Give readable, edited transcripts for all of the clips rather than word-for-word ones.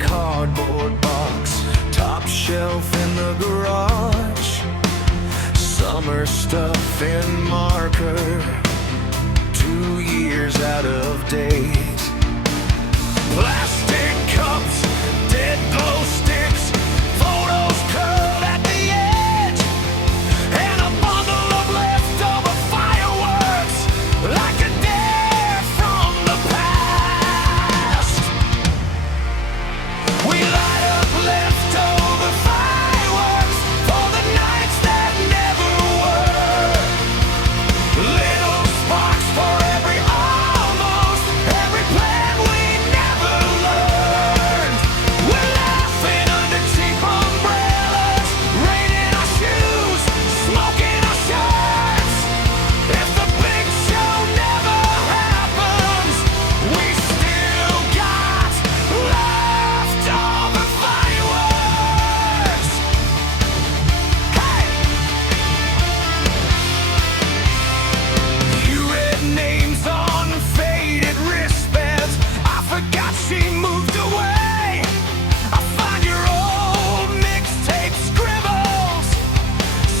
Cardboard box, top shelf in the garage. Summer stuff in marker, 2 years out of date. Plastic cups, dead glow sticks, photos curled at the edge, and a bundle of leftover fireworks, like a dare from the past. We light up leftover fireworks for the nights that never were. Little sparks for every almost, every plan we never learned. We're laughing under cheap umbrellas, rain in our shoes, smoke in our shirts. If the big show never happens, we still got leftover fireworks. Hey! You read names on faded wristbands. I forgot she moved away. I find your old mixtape scribbles,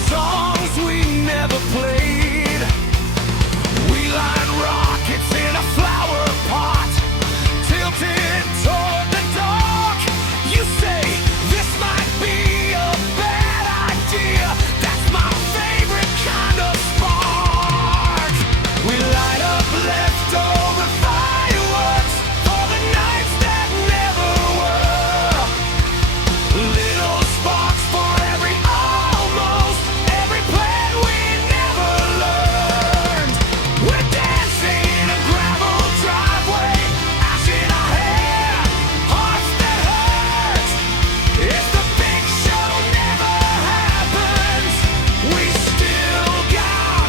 songs we never played. We line rockets in a flower pot, tilted toward the dark. You say this might be a bad idea. That's my favorite kind of spark. We light up leftover fireworks for the nights that never were. Little sparks for every almost, every plan we never learned. We're dancing in a gravel driveway, ash in our hair, hearts that hurt. If the big show never happens, we still got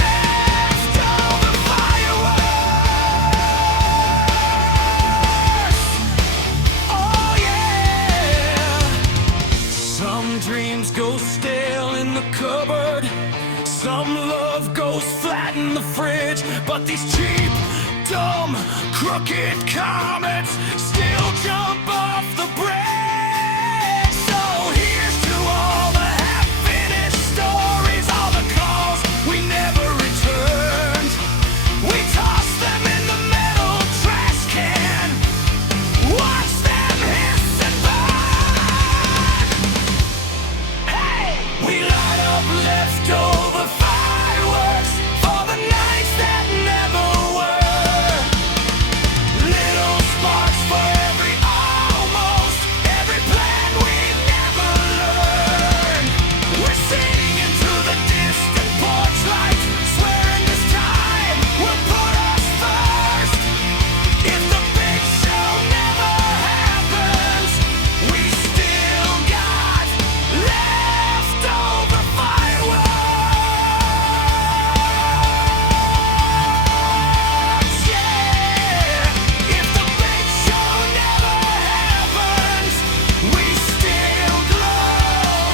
leftover fireworks. Oh yeah. Some dreams go stale in the cupboard, some love goes flat in the fridge, but these cheap, dumb, crooked comets still jump off the bridge. So here's to all the half-finished stories, all the calls we never returned. We toss them in the metal trash can, watch them hiss and burn. Hey! We light up leftover fireworks for the nights that never were. Little sparks for every almost, every plan we never learned. We're singing to the distant porch lights, swearing this time will put us first. If the big show never happens, we still got leftover fireworks. Yeah. If the big show never happens, we still glow.